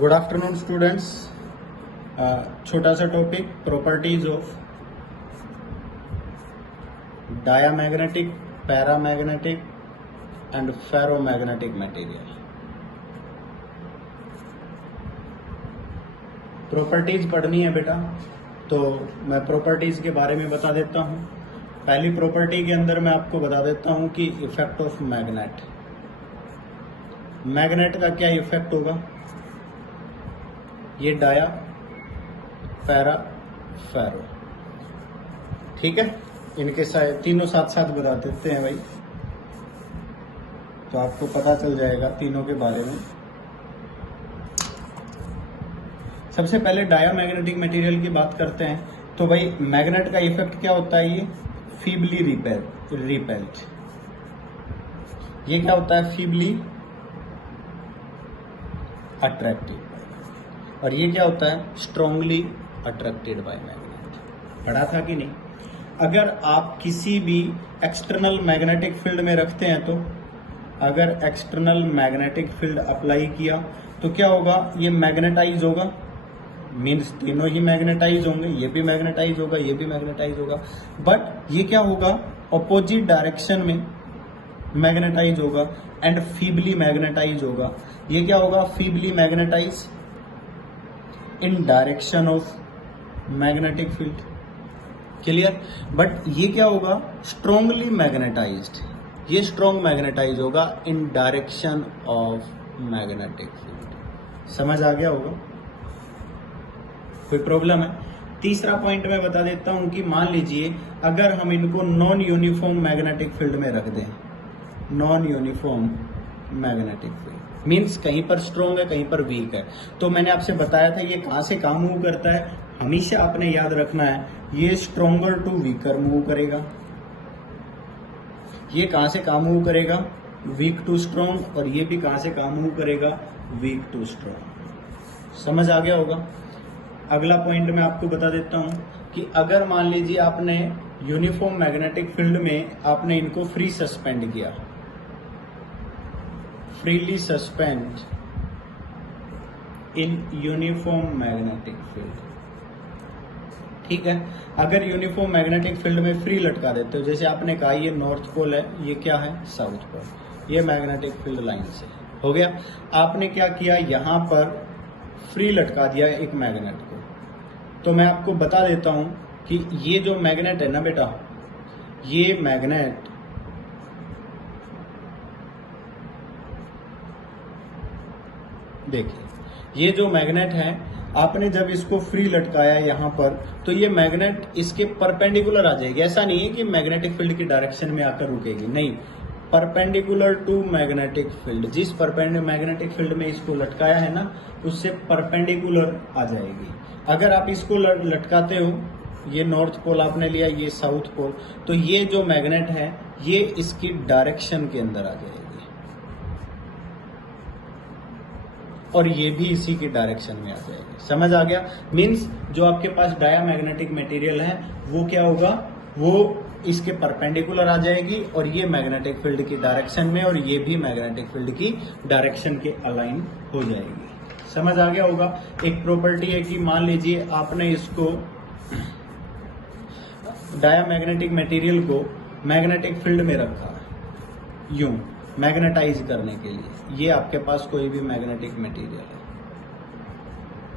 Good afternoon students. छोटा सा topic, properties of diamagnetic, paramagnetic and ferromagnetic material. Properties पढ़नी है बेटा, तो मैं प्रॉपर्टीज के बारे में बता देता हूं। पहली प्रॉपर्टी के अंदर मैं आपको बता देता हूं कि इफेक्ट ऑफ मैग्नेट। मैग्नेट का क्या इफेक्ट होगा, ये डाया, पैरा, फेरो, ठीक है। इनके तीनों साथ साथ बता देते हैं भाई, तो आपको पता चल जाएगा तीनों के बारे में। सबसे पहले डायामैग्नेटिक मटेरियल की बात करते हैं, तो भाई मैग्नेट का इफेक्ट क्या होता है, ये फीबली रिपेल्ड। ये क्या होता है, फीबली अट्रैक्टेड, और ये क्या होता है, स्ट्रांगली अट्रैक्टेड बाय मैग्नेट। पढ़ा था कि नहीं। अगर आप किसी भी एक्सटर्नल मैग्नेटिक फील्ड में रखते हैं, तो अगर एक्सटर्नल मैग्नेटिक फील्ड अप्लाई किया तो क्या होगा, ये मैग्नेटाइज होगा, मीन्स तीनों ही मैग्नेटाइज होंगे, ये भी मैग्नेटाइज होगा, ये भी मैग्नेटाइज होगा, बट ये क्या होगा, ऑपोजिट डायरेक्शन में मैग्नेटाइज होगा एंड फीबली मैग्नेटाइज होगा। ये क्या होगा, feebly magnetize in direction of magnetic field, clear. But ये क्या होगा, स्ट्रांगली मैग्नेटाइज्ड, ये स्ट्रॉन्ग मैग्नेटाइज होगा in direction of magnetic field. समझ आ गया होगा, कोई प्रॉब्लम है। तीसरा पॉइंट मैं बता देता हूं कि मान लीजिए अगर हम इनको नॉन यूनिफॉर्म मैग्नेटिक फील्ड में रख दें, non uniform magnetic field means कहीं पर स्ट्रॉन्ग है, कहीं पर वीक है। तो मैंने आपसे बताया था ये कहां से कहां मूव करता है, हमेशा आपने याद रखना है, ये स्ट्रॉन्गर टू वीकर मूव करेगा। ये कहां से कहां मूव करेगा, वीक टू स्ट्रॉन्ग, और ये भी कहां से कहां मूव करेगा, वीक टू स्ट्रॉन्ग। समझ आ गया होगा। अगला पॉइंट मैं आपको बता देता हूं कि अगर मान लीजिए आपने यूनिफॉर्म मैग्नेटिक फील्ड में आपने इनको फ्री सस्पेंड किया, freely suspend in uniform magnetic field, ठीक है। अगर यूनिफॉर्म मैग्नेटिक फील्ड में फ्री लटका देते हो, जैसे आपने कहा ये नॉर्थ पोल है, ये क्या है, साउथ पोल, ये मैग्नेटिक फील्ड लाइन से हो गया। आपने क्या किया, यहां पर फ्री लटका दिया एक मैग्नेट को। तो मैं आपको बता देता हूं कि ये जो मैग्नेट है ना बेटा, ये मैग्नेट देखिए, ये जो मैग्नेट है, आपने जब इसको फ्री लटकाया यहां पर, तो ये मैग्नेट इसके परपेंडिकुलर आ जाएगी। ऐसा नहीं है कि मैग्नेटिक फील्ड की डायरेक्शन में आकर रुकेगी, नहीं, परपेंडिकुलर टू मैग्नेटिक फील्ड, जिस मैग्नेटिक फील्ड में इसको लटकाया है ना, उससे परपेंडिकुलर आ जाएगी। अगर आप इसको लटकाते हो, ये नॉर्थ पोल आपने लिया, ये साउथ पोल, तो ये जो मैग्नेट है ये इसकी डायरेक्शन के अंदर आ जाएगी, और ये भी इसी की डायरेक्शन में आ जाएगी। समझ आ गया। मींस जो आपके पास डायामैग्नेटिक मटेरियल है वो क्या होगा, वो इसके परपेंडिकुलर आ जाएगी, और ये मैग्नेटिक फील्ड की डायरेक्शन में, और ये भी मैग्नेटिक फील्ड की डायरेक्शन के अलाइन हो जाएगी। समझ आ गया होगा। एक प्रॉपर्टी है कि मान लीजिए आपने इसको डायामैग्नेटिक मटेरियल को मैग्नेटिक फील्ड में रखा, यूं मैग्नेटाइज करने के लिए, ये आपके पास कोई भी मैग्नेटिक मटेरियल है।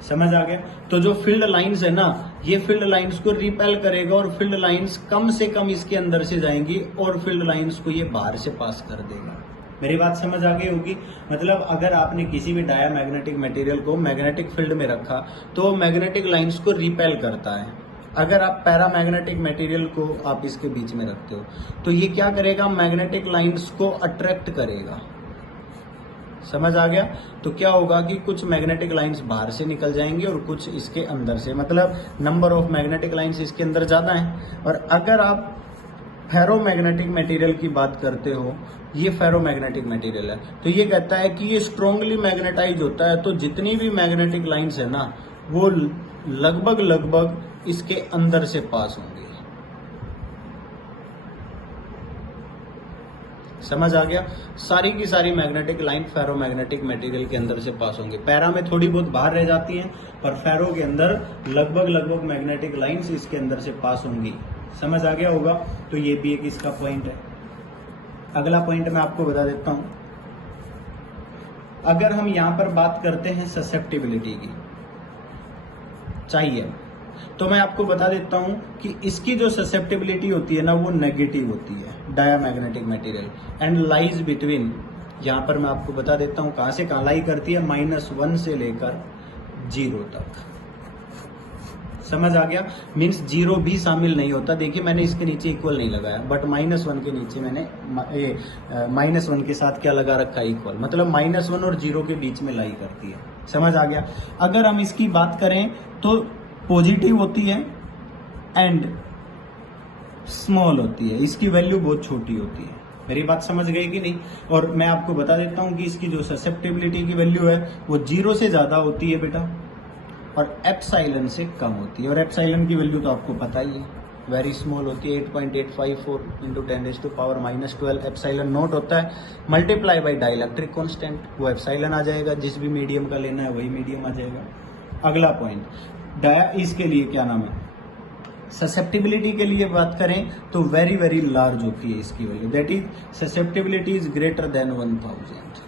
समझ आ गया। तो जो फील्ड लाइंस है ना, ये फील्ड लाइंस को रिपेल करेगा, और फील्ड लाइंस कम से कम इसके अंदर से जाएंगी, और फील्ड लाइंस को ये बाहर से पास कर देगा। मेरी बात समझ आ गई होगी। मतलब अगर आपने किसी भी डायामैग्नेटिक मटेरियल को मैग्नेटिक फील्ड में रखा, तो मैग्नेटिक लाइंस को रिपेल करता है। अगर आप पैरामैग्नेटिक मटेरियल को आप इसके बीच में रखते हो, तो ये क्या करेगा, मैग्नेटिक लाइंस को अट्रैक्ट करेगा। समझ आ गया। तो क्या होगा कि कुछ मैग्नेटिक लाइंस बाहर से निकल जाएंगी और कुछ इसके अंदर से, मतलब नंबर ऑफ मैग्नेटिक लाइंस इसके अंदर ज्यादा है। और अगर आप फेरोमैग्नेटिक मटेरियल की बात करते हो, ये फेरोमैग्नेटिक मटेरियल है, तो ये कहता है कि ये स्ट्रांगली मैग्नेटाइज होता है, तो जितनी भी मैग्नेटिक लाइंस है ना, वो लगभग इसके अंदर से पास होंगे। समझ आ गया। सारी की सारी मैग्नेटिक लाइन फेरोमैग्नेटिक मटेरियल के अंदर से पास होंगे। पैरा में थोड़ी बहुत बाहर रह जाती हैं, पर फेरो के अंदर लगभग मैग्नेटिक लाइंस इसके अंदर से पास होंगी। समझ आ गया होगा। तो ये भी एक इसका पॉइंट है। अगला पॉइंट मैं आपको बता देता हूं। अगर हम यहां पर बात करते हैं ससेप्टिबिलिटी की, चाहिए, तो मैं आपको बता देता हूं कि इसकी जो ससेप्टिबिलिटी होती है ना, वो नेगेटिव होती है diamagnetic material and lies between. यहां पर मैं आपको बता देता हूं कहां से कहां लाई करती है, -1 से लेकर 0 तक। समझ आ गया। मीन्स 0 भी शामिल नहीं होता। देखिए मैंने इसके नीचे इक्वल नहीं लगाया, बट -1 के नीचे मैंने -1 के साथ क्या लगा रखा है, इक्वल। मतलब -1 और 0 के बीच में लाई करती है। समझ आ गया। अगर हम इसकी बात करें तो पॉजिटिव होती है एंड स्मॉल होती है। इसकी वैल्यू बहुत छोटी होती है। मेरी बात समझ गई कि नहीं। और मैं आपको बता देता हूं कि इसकी जो ससेप्टिबिलिटी की वैल्यू है वो 0 से ज्यादा होती है बेटा, और एप्सिलॉन से कम होती है। और एप्सिलॉन की वैल्यू तो आपको पता ही है, वेरी स्मॉल होती है। 8.854 × 10⁻⁻12 एप्सिलॉन नॉट होता है, मल्टीप्लाई बाय डाइलेक्ट्रिक कांस्टेंट, वो एप्सिलॉन आ जाएगा। जिस भी मीडियम का लेना है वही मीडियम आ जाएगा। अगला पॉइंट, इसके लिए क्या नाम है, ससेप्टिबिलिटी के लिए बात करें तो वेरी वेरी लार्ज होती है इसकी value, that is susceptibility is greater then 1000।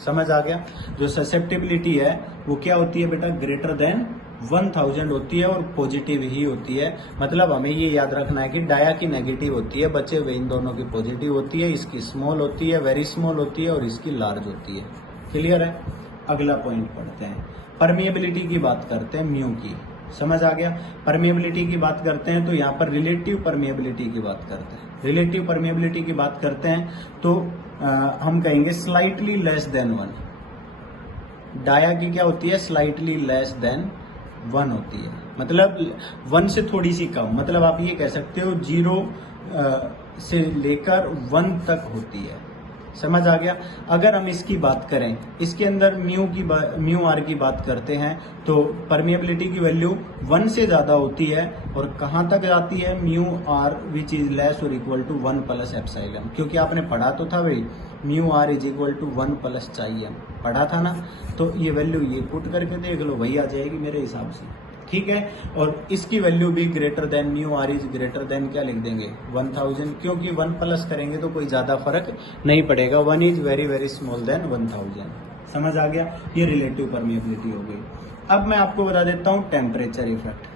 समझ आ गया। जो ससेप्टिबिलिटी है वो क्या होती है बेटा, ग्रेटर देन 1000 होती है और पॉजिटिव ही होती है। मतलब हमें ये याद रखना है कि डाया की नेगेटिव होती है, बचे हुए इन दोनों की पॉजिटिव होती है। इसकी स्मॉल होती है, वेरी स्मॉल होती है, और इसकी लार्ज होती है। क्लियर है। अगला पॉइंट पढ़ते हैं। परमिएबिलिटी की बात करते हैं, म्यू की। समझ आ गया। परमिएबिलिटी की बात करते हैं तो यहाँ पर रिलेटिव परमिएबिलिटी की बात करते हैं। रिलेटिव परमिएबिलिटी की बात करते हैं तो हम कहेंगे स्लाइटली लेस देन 1। डाया की क्या होती है, स्लाइटली लेस देन 1 होती है। मतलब 1 से थोड़ी सी कम। मतलब आप ये कह सकते हो 0 से लेकर 1 तक होती है। समझ आ गया। अगर हम इसकी बात करें, इसके अंदर म्यू आर की बात करते हैं तो परमिएबिलिटी की वैल्यू 1 से ज्यादा होती है। और कहां तक जाती है, mu r which is less और इक्वल टू 1 + एप्सिलॉन। क्योंकि आपने पढ़ा तो था भाई, mu r is equal to 1 + chi m, पढ़ा था ना। तो ये वैल्यू ये पुट करके देख लो, वही आ जाएगी मेरे हिसाब से। ठीक है। और इसकी वैल्यू भी greater than, mu r is greater than क्या लिख देंगे, 1000, क्योंकि 1 प्लस करेंगे तो कोई ज्यादा फर्क नहीं पड़ेगा। 1 is very very small than 1000। समझ आ गया। ये रिलेटिव परमिएबिलिटी हो गई। अब मैं आपको बता देता हूं टेम्परेचर इफेक्ट।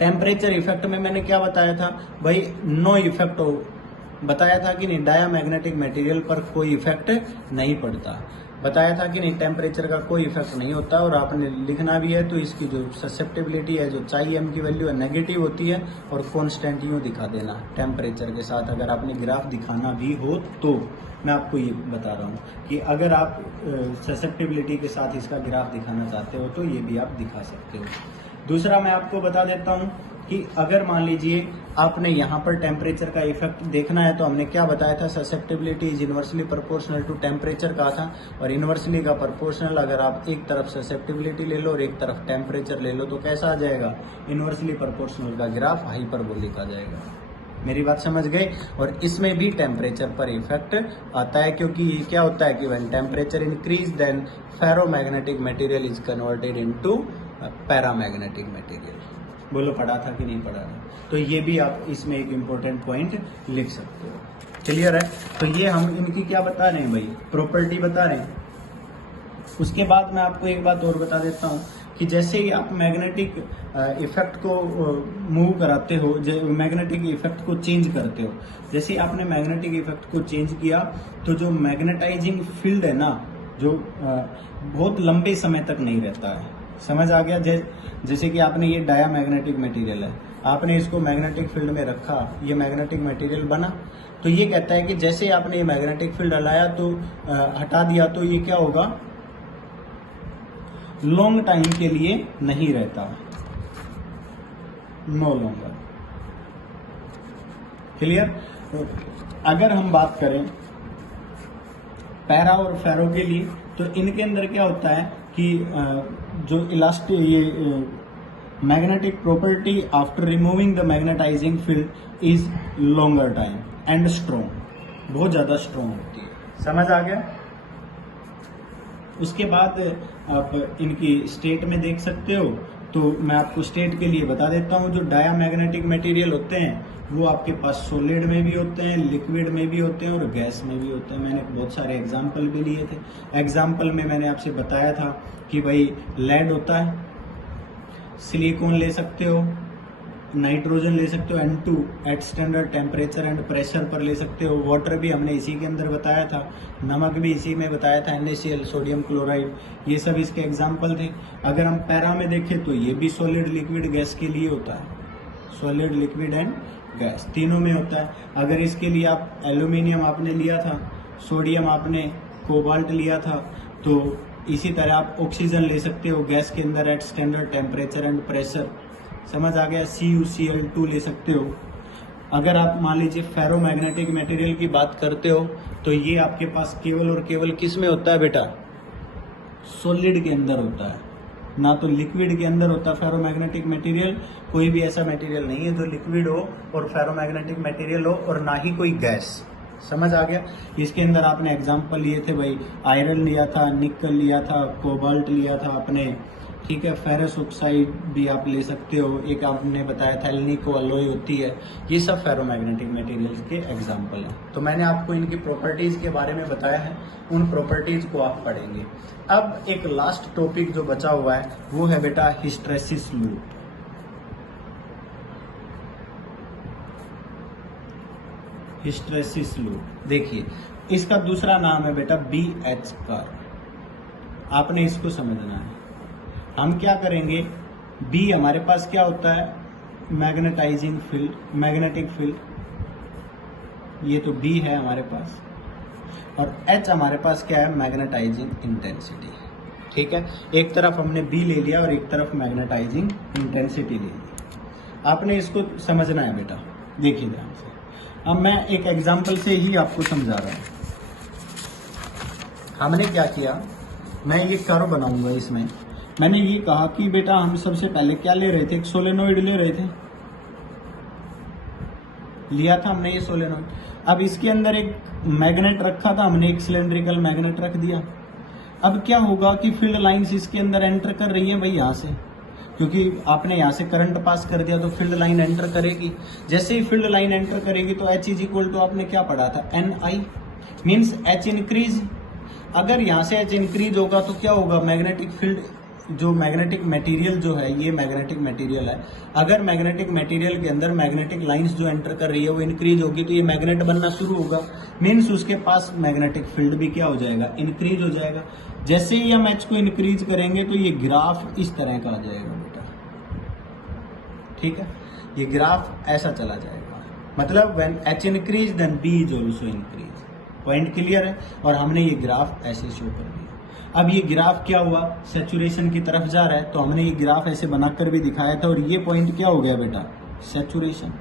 टेम्परेचर इफेक्ट में मैंने क्या बताया था भाई, नो इफेक्ट हो बताया था कि नहीं, डायामैग्नेटिक मटेरियल पर कोई इफेक्ट नहीं पड़ता। बताया था कि नहीं, टेम्परेचर का कोई इफेक्ट नहीं होता। और आपने लिखना भी है तो इसकी जो ससेप्टिबिलिटी है, जो chi m की वैल्यू है, नेगेटिव होती है। और कांस्टेंट यूं दिखा देना टेम्परेचर के साथ। अगर आपने ग्राफ दिखाना भी हो तो मैं आपको ये बता रहा हूँ कि अगर आप ससेप्टिबिलिटी के साथ इसका ग्राफ दिखाना चाहते हो तो ये भी आप दिखा सकते हो। दूसरा मैं आपको बता देता हूँ कि अगर मान लीजिए आपने यहाँ पर टेम्परेचर का इफेक्ट देखना है तो हमने क्या बताया था, susceptibility is inversely proportional to temperature कहा था। और इनवर्सली का प्रोपोर्शनल, अगर आप एक तरफ ससेप्टिबिलिटी ले लो और एक तरफ टेम्परेचर ले लो तो कैसा आ जाएगा, इनवर्सली प्रोपोर्शनल का ग्राफ हाइपरबोलिक आ जाएगा। मेरी बात समझ गए। और इसमें भी टेम्परेचर पर इफेक्ट आता है, क्योंकि क्या होता है कि when temperature increase then ferromagnetic material is converted into paramagnetic material. बोलो पढ़ा था कि नहीं पढ़ा था। तो ये भी आप इसमें एक इम्पोर्टेंट पॉइंट लिख सकते हो। क्लियर है। तो ये हम इनकी क्या बता रहे हैं भाई, प्रॉपर्टी बता रहे हैं। उसके बाद मैं आपको एक बात और बता देता हूँ कि जैसे ही आप मैग्नेटिक इफेक्ट को मूव कराते हो, मैग्नेटिक इफेक्ट को चेंज करते हो, जैसे ही आपने मैग्नेटिक इफेक्ट को चेंज किया तो जो मैग्नेटाइजिंग फील्ड है ना, जो बहुत लंबे समय तक नहीं रहता है। समझ आ गया। जैसे कि आपने ये डायामैग्नेटिक मटेरियल है, आपने इसको मैग्नेटिक फील्ड में रखा, ये मैग्नेटिक मटेरियल बना। तो ये कहता है कि जैसे ही आपने ये मैग्नेटिक फील्ड हटाया तो हटा दिया तो ये क्या होगा, लॉन्ग टाइम के लिए नहीं रहता, नो लॉन्गर। क्लियर। अगर हम बात करें पैरा और फेरो के लिए तो इनके अंदर क्या होता है कि जो इलास्टिक, ये magnetic property after removing the magnetizing field is longer time and strong. बहुत ज़्यादा स्ट्रॉन्ग होती है। समझ आ गया? उसके बाद आप इनकी स्टेट में देख सकते हो, तो मैं आपको स्टेट के लिए बता देता हूँ। जो डायामैग्नेटिक मटेरियल होते हैं वो आपके पास सॉलिड में भी होते हैं, लिक्विड में भी होते हैं और गैस में भी होते हैं। मैंने बहुत सारे एग्जाम्पल भी लिए थे। एग्जाम्पल में मैंने आपसे बताया था कि भाई लेड होता है, सिलिकॉन ले सकते हो, नाइट्रोजन ले सकते हो N2 at standard temperature and pressure पर ले सकते हो। वाटर भी हमने इसी के अंदर बताया था, नमक भी इसी में बताया था, NaCl सोडियम क्लोराइड, ये सब इसके एग्जाम्पल थे। अगर हम पैरा में देखें तो ये भी सॉलिड लिक्विड गैस के लिए होता है, सॉलिड लिक्विड एंड गैस तीनों में होता है। अगर इसके लिए आप एल्यूमिनियम आपने लिया था, सोडियम आपने कोबाल्ट लिया था, तो इसी तरह आप ऑक्सीजन ले सकते हो गैस के अंदर at standard temperature and pressure. समझ आ गया? CuCl2 ले सकते हो। अगर आप मान लीजिए फेरोमैग्नेटिक मटेरियल की बात करते हो तो ये आपके पास केवल और केवल किस में होता है बेटा? सॉलिड के अंदर होता है, ना तो लिक्विड के अंदर होता है फेरोमैग्नेटिक मटेरियल। कोई भी ऐसा मटेरियल नहीं है जो लिक्विड हो और फेरोमैग्नेटिक मटेरियल हो, और ना ही कोई गैस। समझ आ गया? इसके अंदर आपने एग्जांपल लिए थे भाई, आयरन लिया था, निकल लिया था, कोबाल्ट लिया था आपने, ठीक है, फेरस ऑक्साइड भी आप ले सकते हो, एक आपने बताया था एल्निको अलॉय होती है। ये सब फेरोमैग्नेटिक मटेरियल्स के एग्जांपल हैं। तो मैंने आपको इनकी प्रॉपर्टीज के बारे में बताया है, उन प्रॉपर्टीज को आप पढ़ेंगे। अब एक लास्ट टॉपिक जो बचा हुआ है वो है बेटा हिस्टैरिसीस लूप। हिस्टैरिसीस लूप देखिए, इसका दूसरा नाम है बेटा BH कर्व। आपने इसको समझना है। हम क्या करेंगे, B हमारे पास क्या होता है? मैग्नेटाइजिंग फील्ड, मैग्नेटिक फील्ड, ये तो B है हमारे पास, और H हमारे पास क्या है? Magnetizing intensity. ठीक है, एक तरफ हमने B ले लिया और एक तरफ मैग्नेटाइजिंग इंटेंसिटी ले ली। आपने इसको समझना है बेटा, देखिए ध्यान से। अब मैं एक एग्जांपल से ही आपको समझा रहा हूं। हमने क्या किया, मैं ये कर्व बनाऊंगा, इसमें मैंने ये कहा कि बेटा हम सबसे पहले क्या ले रहे थे? एक सोलेनोइड ले रहे थे, लिया था हमने ये सोलेनोइड। अब इसके अंदर एक मैग्नेट रखा था हमने, एक सिलेंड्रिकल मैग्नेट रख दिया। अब क्या होगा कि फील्ड लाइंस इसके अंदर एंटर कर रही हैं भाई यहाँ से, क्योंकि आपने यहाँ से करंट पास कर दिया तो फील्ड लाइन एंटर करेगी। जैसे ही फील्ड लाइन एंटर करेगी तो H इज इक्वल टू आपने क्या पढ़ा था? NI means H increase. अगर यहाँ से H इंक्रीज होगा तो क्या होगा? मैग्नेटिक फील्ड, जो मैग्नेटिक मटेरियल जो है, ये मैग्नेटिक मटेरियल है, अगर मैग्नेटिक मटेरियल के अंदर मैग्नेटिक लाइंस जो एंटर कर रही है वो इंक्रीज होगी तो ये मैग्नेट बनना शुरू होगा। मीन्स उसके पास मैग्नेटिक फील्ड भी क्या हो जाएगा? इंक्रीज हो जाएगा। जैसे ही हम H को इंक्रीज करेंगे तो ये ग्राफ इस तरह का आ जाएगा बेटा। ठीक है, ये ग्राफ ऐसा चला जाएगा, मतलब when H increase then B is also increase. Point clear है? और हमने ये ग्राफ ऐसे शो कर दिया। अब ये ग्राफ क्या हुआ? सैचुरेशन की तरफ जा रहा है, तो हमने ये ग्राफ ऐसे बनाकर भी दिखाया था, और ये पॉइंट क्या हो गया बेटा? सैचुरेशन।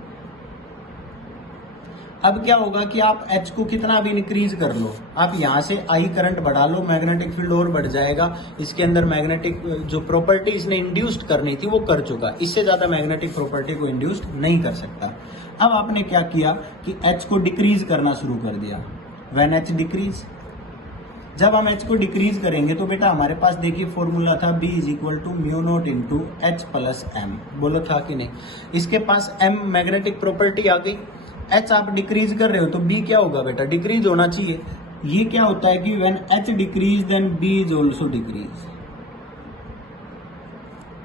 अब क्या होगा कि आप H को कितना भी इंक्रीज कर लो, आप यहाँ से I करंट बढ़ा लो, मैग्नेटिक फील्ड और बढ़ जाएगा। इसके अंदर मैग्नेटिक जो प्रॉपर्टी इसने इंड्यूस्ड करनी थी वो कर चुका, इससे ज्यादा मैग्नेटिक प्रॉपर्टी को इंड्यूस्ड नहीं कर सकता। अब आपने क्या किया कि H को डिक्रीज करना शुरू कर दिया। व्हेन H डिक्रीज, जब हम H को डिक्रीज करेंगे तो बेटा हमारे पास देखिए फॉर्मूला था B is equal to mu naught into H plus M। बोलो था कि नहीं? इसके पास M मैग्नेटिक प्रॉपर्टी आ गई, H आप डिक्रीज कर रहे हो तो B क्या होगा बेटा? डिक्रीज होना चाहिए। ये क्या होता है कि when H decrease then B is also decrease.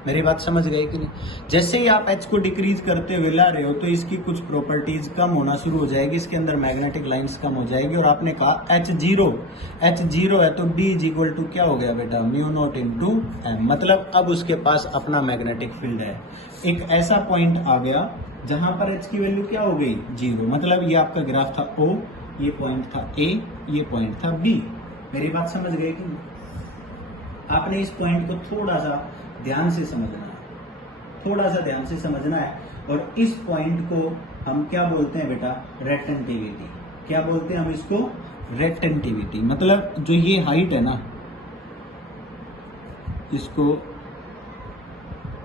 मेरी बात समझ गए कि नहीं? जैसे ही आप H को डिक्रीज करते हुए ला रहे हो तो इसकी कुछ प्रॉपर्टीज कम होना शुरू हो जाएगी, इसके अंदर मैग्नेटिक लाइंस कम हो जाएगी, और आपने कहा H जीरो है तो B इज इक्वल टू क्या हो गया बेटा? Mu naught into M। मतलब अब उसके पास अपना मैग्नेटिक फील्ड है। एक ऐसा पॉइंट आ गया जहां पर H की वैल्यू क्या हो गई? 0। मतलब ये आपका ग्राफ था O, ये पॉइंट था A, ये पॉइंट था B। मेरी बात समझ गए कि नहीं? आपने इस पॉइंट को थोड़ा सा ध्यान से समझना है, थोड़ा सा ध्यान से समझना है। और इस पॉइंट को हम क्या बोलते हैं बेटा? रेटेंटिविटी। क्या बोलते हैं हम इसको? रेटेंटिविटी। मतलब जो ये हाइट है ना, इसको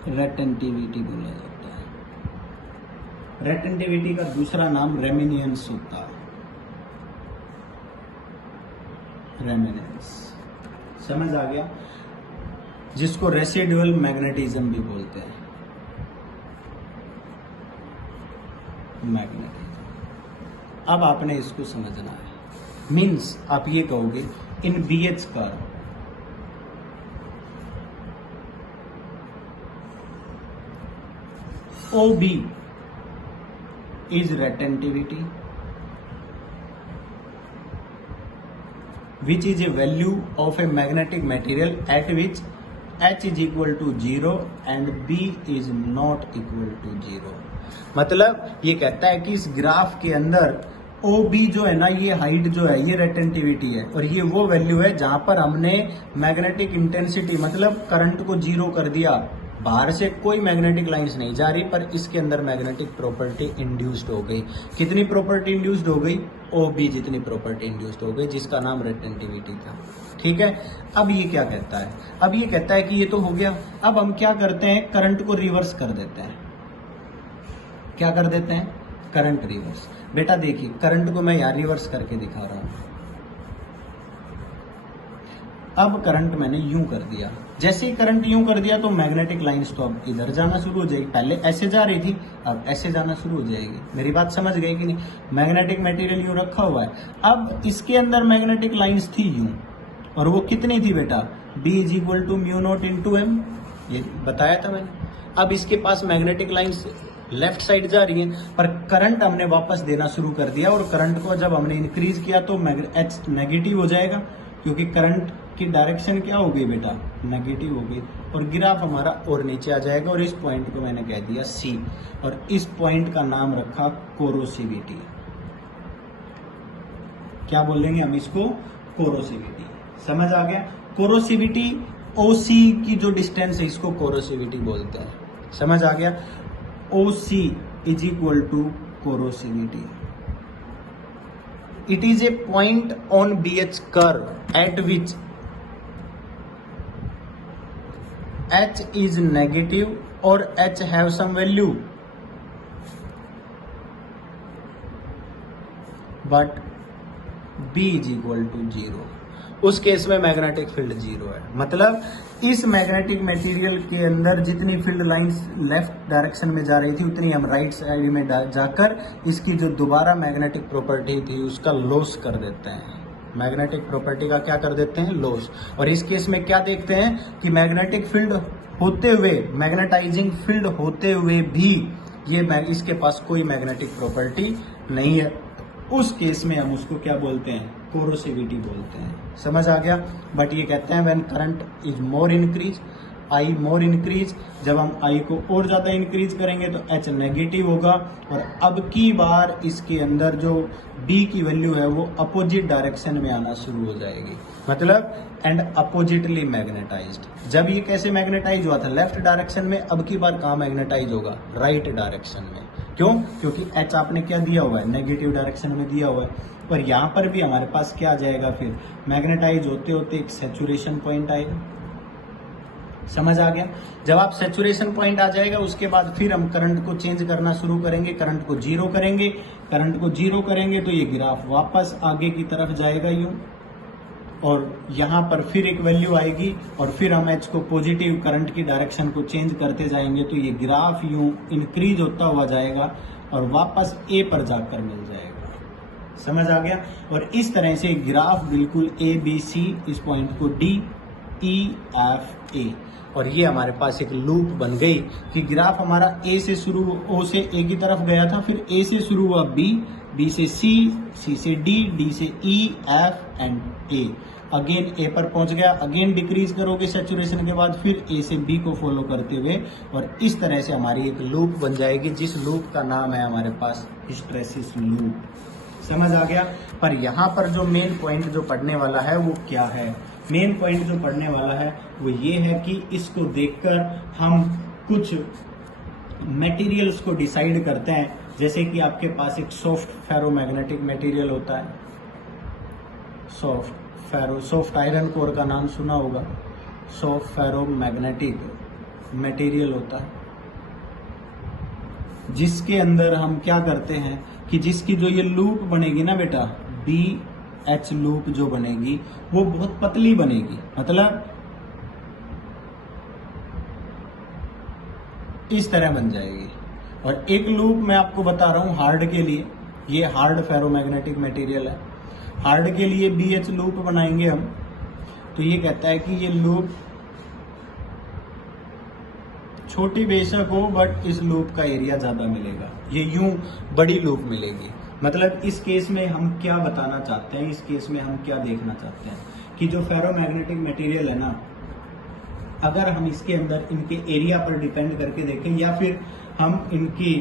रेटेंटिविटी बोला जाता है। रेटेंटिविटी का दूसरा नाम रेमिनियंस होता है। रेमिनेंस। समझ आ गया, जिसको रेसिडुअल मैग्नेटिज्म भी बोलते हैं, मैग्नेटिज्म। अब आपने इसको समझना है। मीन्स आप ये कहोगे इन BH curve OB is retentivity, which is a value of a magnetic material at which H is equal to 0 and B is not equal to 0। मतलब ये कहता है कि इस ग्राफ के अंदर OB जो है ना, ये हाइट जो है, ये रेटेंटिविटी है, और ये वो वैल्यू है जहां पर हमने मैग्नेटिक इंटेंसिटी मतलब करंट को 0 कर दिया। बाहर से कोई मैग्नेटिक लाइंस नहीं जा रही, पर इसके अंदर मैग्नेटिक प्रॉपर्टी इंड्यूस्ड हो गई। कितनी प्रॉपर्टी इंड्यूस्ड हो गई? OB जितनी प्रॉपर्टी इंड्यूस्ड हो गई, जिसका नाम रेटेंटिविटी था। ठीक है, अब ये क्या कहता है? अब ये कहता है कि ये तो हो गया, अब हम क्या करते हैं, करंट को रिवर्स कर देते हैं। क्या कर देते हैं? Current reverse. बेटा देखिए, करंट को मैं यहां रिवर्स करके दिखा रहा हूं। अब करंट मैंने यूं कर दिया, जैसे ही करंट यूं कर दिया तो मैग्नेटिक लाइंस तो अब इधर जाना शुरू हो जाएगी। पहले ऐसे जा रही थी, अब ऐसे जाना शुरू हो जाएगी। मेरी बात समझ गई कि नहीं? मैग्नेटिक मटेरियल यूं रखा हुआ है, अब इसके अंदर मैग्नेटिक लाइंस थी यूं, और वो कितनी थी बेटा? B is equal to μ0 × M, ये बताया था मैंने। अब इसके पास मैग्नेटिक लाइंस लेफ्ट साइड जा रही है, पर करंट हमने वापस देना शुरू कर दिया, और करंट को जब हमने इंक्रीज किया तो H नेगेटिव हो जाएगा, क्योंकि करंट की डायरेक्शन क्या हो गई बेटा? नेगेटिव हो गई, और ग्राफ हमारा और नीचे आ जाएगा। और इस पॉइंट को मैंने कह दिया C, और इस पॉइंट का नाम रखा कोरोसिविटी। क्या बोलेंगे हम इसको? कोरोसिविटी। समझ आ गया? कोरोसिविटी OC की जो डिस्टेंस है, इसको कोरोसिविटी बोलते हैं। समझ आ गया? OC is equal to corrosivity. It is a point on BH curve at which H is negative or H have some value, but B is equal to 0। उस केस में मैग्नेटिक फील्ड 0 है। मतलब इस मैग्नेटिक मटेरियल के अंदर जितनी field lines left direction में जा रही थी, उतनी हम राइट साइड में जाकर इसकी जो दोबारा मैग्नेटिक प्रॉपर्टी थी उसका लॉस कर देते हैं। मैग्नेटिक प्रॉपर्टी का क्या कर देते हैं? लॉस। और इस केस में क्या देखते हैं कि मैग्नेटिक फील्ड होते हुए, मैग्नेटाइजिंग फील्ड होते हुए भी ये इसके पास कोई मैग्नेटिक प्रॉपर्टी नहीं है। उस केस में हम उसको क्या बोलते हैं? कोरोसिविटी बोलते हैं। समझ आ गया? बट ये कहते हैं when current is more increase, I more increase, जब हम I को और ज्यादा इंक्रीज करेंगे तो H नेगेटिव होगा, और अब की बार इसके अंदर जो B की वैल्यू है वो अपोजिट डायरेक्शन में आना शुरू हो जाएगी। मतलब एंड अपोजिटली मैग्नेटाइज्ड। जब ये कैसे मैग्नेटाइज हुआ था? लेफ्ट डायरेक्शन में, अब की बार कहाँ मैग्नेटाइज होगा? राइट डायरेक्शन में। क्यों? क्योंकि H आपने क्या दिया हुआ है? नेगेटिव डायरेक्शन में दिया हुआ है। और यहाँ पर भी हमारे पास क्या आ जाएगा? फिर मैग्नेटाइज होते होते एक सैचुरेशन पॉइंट आएगा। समझ आ गया? जब आप सैचुरेशन पॉइंट आ जाएगा, उसके बाद फिर हम करंट को चेंज करना शुरू करेंगे, करंट को 0 करेंगे। करंट को 0 करेंगे तो ये ग्राफ वापस आगे की तरफ जाएगा यूं, और यहाँ पर फिर एक वैल्यू आएगी, और फिर हम H को पॉजिटिव करंट की डायरेक्शन को चेंज करते जाएंगे, तो ये ग्राफ यूं इंक्रीज होता हुआ जाएगा और वापस A पर जाकर मिल जाएगा। समझ आ गया? और इस तरह से ग्राफ बिल्कुल ABC, इस पॉइंट को D, E, F, A, और ये हमारे पास एक लूप बन गई कि ग्राफ हमारा A से शुरू, O से A की तरफ गया था, फिर A से शुरू हुआ B, B से C, C से D, D से E, F and A, again A पर पहुंच गया। अगेन डिक्रीज करोगे सैचुरेशन के बाद, फिर A से B को फॉलो करते हुए, और इस तरह से हमारी एक लूप बन जाएगी, जिस लूप का नाम है हमारे पास हिस्टैरिसीस लूप। समझ आ गया? पर यहाँ पर जो मेन पॉइंट जो पढ़ने वाला है वो क्या है? मेन पॉइंट जो पढ़ने वाला है वो ये है कि इसको देखकर हम कुछ मटेरियल्स को डिसाइड करते हैं। जैसे कि आपके पास एक सॉफ्ट फेरोमैग्नेटिक मटेरियल होता है, सॉफ्ट आयरन कोर का नाम सुना होगा। सॉफ्ट फेरोमैग्नेटिक मटेरियल होता है, जिसके अंदर हम क्या करते हैं कि जिसकी जो ये लूप बनेगी ना बेटा, B एच लूप जो बनेगी वो बहुत पतली बनेगी, मतलब इस तरह बन जाएगी। और एक लूप मैं आपको बता रहा हूं हार्ड के लिए, ये हार्ड फेरोमैग्नेटिक मटेरियल है, हार्ड के लिए BH लूप बनाएंगे हम, तो ये कहता है कि ये लूप छोटी बेशक हो बट इस लूप का एरिया ज्यादा मिलेगा, ये यूं बड़ी लूप मिलेगी। मतलब इस केस में हम क्या बताना चाहते हैं, इस केस में हम क्या देखना चाहते हैं कि जो फेरोमैग्नेटिक मटेरियल है ना, अगर हम इसके अंदर इनके एरिया पर डिपेंड करके देखें या फिर हम इनकी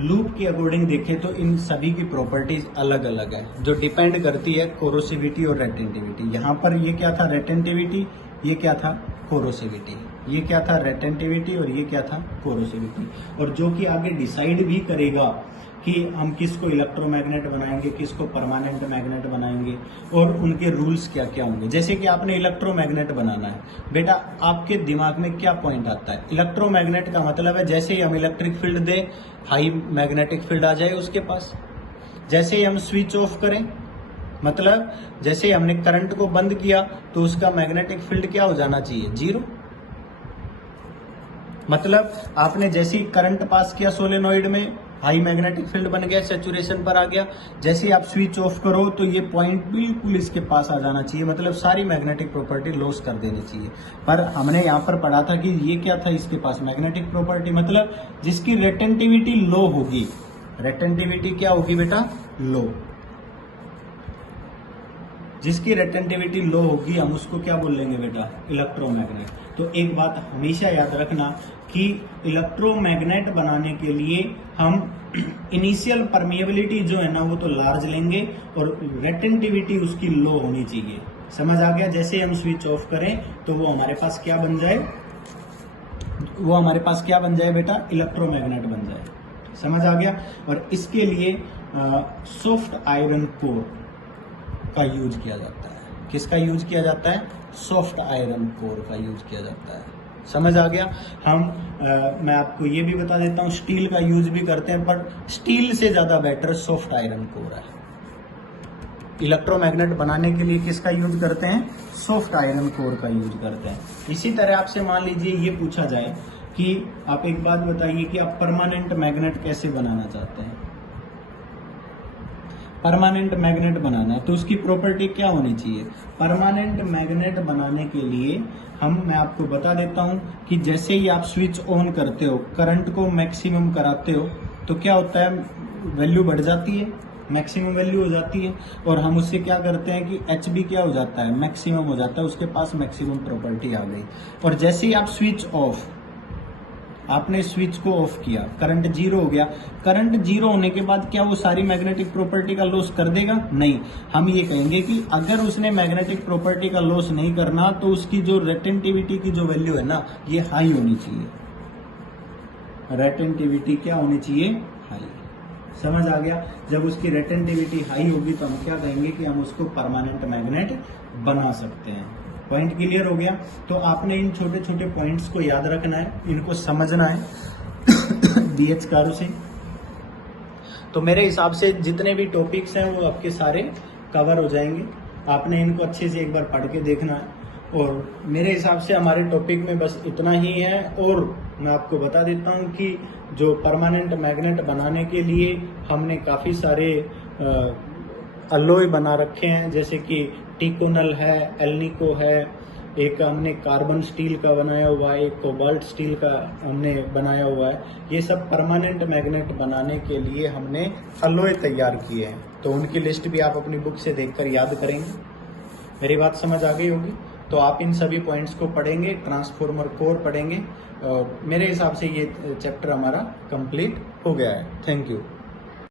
लूप के अकॉर्डिंग देखें, तो इन सभी की प्रॉपर्टीज अलग अलग है जो डिपेंड करती है कोरोसिविटी और रेटेंटिविटी। यहाँ पर ये क्या था, रेटेंटिविटी, ये क्या था, कोरोसिविटी, ये क्या था, रेटेंटिविटी, और ये क्या था, कोरोसिविटी। और जो कि आगे डिसाइड भी करेगा कि हम किसको इलेक्ट्रोमैग्नेट बनाएंगे, किसको परमानेंट मैग्नेट बनाएंगे, और उनके रूल्स क्या क्या होंगे। जैसे कि आपने इलेक्ट्रोमैग्नेट बनाना है, बेटा आपके दिमाग में क्या पॉइंट आता है, इलेक्ट्रोमैग्नेट का मतलब है जैसे ही हम इलेक्ट्रिक फील्ड दें हाई मैग्नेटिक फील्ड आ जाए उसके पास, जैसे ही हम स्विच ऑफ करें, मतलब जैसे ही हमने करंट को बंद किया तो उसका मैग्नेटिक फील्ड क्या हो जाना चाहिए, जीरो। मतलब आपने जैसे ही करंट पास किया सोलेनॉइड में, हाई मैग्नेटिक फील्ड बन गया, सैचुरेशन पर आ गया, जैसे ही आप स्विच ऑफ करो तो ये पॉइंट बिल्कुल इसके पास आ जाना चाहिए, मतलब सारी मैग्नेटिक प्रॉपर्टी लॉस कर देनी चाहिए। पर हमने यहाँ पर पढ़ा था कि ये क्या था, इसके पास मैग्नेटिक प्रॉपर्टी, मतलब जिसकी रेटेंटिविटी लो होगी, रेटेंटिविटी क्या होगी बेटा, लो, जिसकी रेटेंटिविटी लो होगी हम उसको क्या बोलेंगे बेटा, इलेक्ट्रोमैग्नेट। तो एक बात हमेशा याद रखना कि इलेक्ट्रोमैग्नेट बनाने के लिए हम इनिशियल परमिएबिलिटी जो है ना वो तो लार्ज लेंगे और रेटेंटिविटी उसकी लो होनी चाहिए। समझ आ गया? जैसे हम स्विच ऑफ करें तो वो हमारे पास क्या बन जाए, वो हमारे पास क्या बन जाए बेटा, इलेक्ट्रोमैग्नेट बन जाए। समझ आ गया? और इसके लिए सॉफ्ट आयरन कोर का यूज किया जाता है। किसका यूज किया जाता है? सॉफ्ट आयरन कोर का यूज किया जाता है। समझ आ गया? मैं आपको ये भी बता देता हूँ, स्टील का यूज भी करते हैं, पर स्टील से ज्यादा बेटर सॉफ्ट आयरन कोर है। इलेक्ट्रोमैग्नेट बनाने के लिए किसका यूज करते हैं? सॉफ्ट आयरन कोर का यूज करते हैं। इसी तरह आपसे मान लीजिए ये पूछा जाए कि आप एक बात बताइए कि आप परमानेंट मैग्नेट कैसे बनाना चाहते हैं। परमानेंट मैग्नेट बनाना है तो उसकी प्रॉपर्टी क्या होनी चाहिए? परमानेंट मैग्नेट बनाने के लिए मैं आपको बता देता हूं कि जैसे ही आप स्विच ऑन करते हो, करंट को मैक्सिमम कराते हो, तो क्या होता है, वैल्यू बढ़ जाती है, मैक्सिमम वैल्यू हो जाती है, और हम उससे क्या करते हैं कि एच बी क्या हो जाता है, मैक्सिमम हो जाता है, उसके पास मैक्सिमम प्रॉपर्टी आ गई। और जैसे ही आप स्विच ऑफ, आपने स्विच को ऑफ किया, करंट जीरो हो गया। करंट जीरो होने के बाद क्या वो सारी मैग्नेटिक प्रॉपर्टी का लॉस कर देगा? नहीं। हम ये कहेंगे कि अगर उसने मैग्नेटिक प्रॉपर्टी का लॉस नहीं करना तो उसकी जो रेटेंटिविटी की जो वैल्यू है ना, ये हाई होनी चाहिए। रेटेंटिविटी क्या होनी चाहिए? हाई। समझ आ गया? जब उसकी रेटेंटिविटी हाई होगी तो हम क्या कहेंगे कि हम उसको परमानेंट मैग्नेट बना सकते हैं। पॉइंट क्लियर हो गया? तो आपने इन छोटे छोटे पॉइंट्स को याद रखना है, इनको समझना है BH कारू से। तो मेरे हिसाब से जितने भी टॉपिक्स हैं वो आपके सारे कवर हो जाएंगे। आपने इनको अच्छे से एक बार पढ़ के देखना है, और मेरे हिसाब से हमारे टॉपिक में बस इतना ही है। और मैं आपको बता देता हूँ कि जो परमानेंट मैग्नेट बनाने के लिए हमने काफ़ी सारे अलॉय बना रखे हैं, जैसे कि टिकोनल है, एल्निको है, एक हमने कार्बन स्टील का बनाया हुआ है, एक कोबाल्ट स्टील का हमने बनाया हुआ है। ये सब परमानेंट मैग्नेट बनाने के लिए हमने अलॉय तैयार किए हैं, तो उनकी लिस्ट भी आप अपनी बुक से देखकर याद करेंगे। मेरी बात समझ आ गई होगी? तो आप इन सभी पॉइंट्स को पढ़ेंगे, ट्रांसफॉर्मर कोर पढ़ेंगे, और मेरे हिसाब से ये चैप्टर हमारा कंप्लीट हो गया है। Thank you.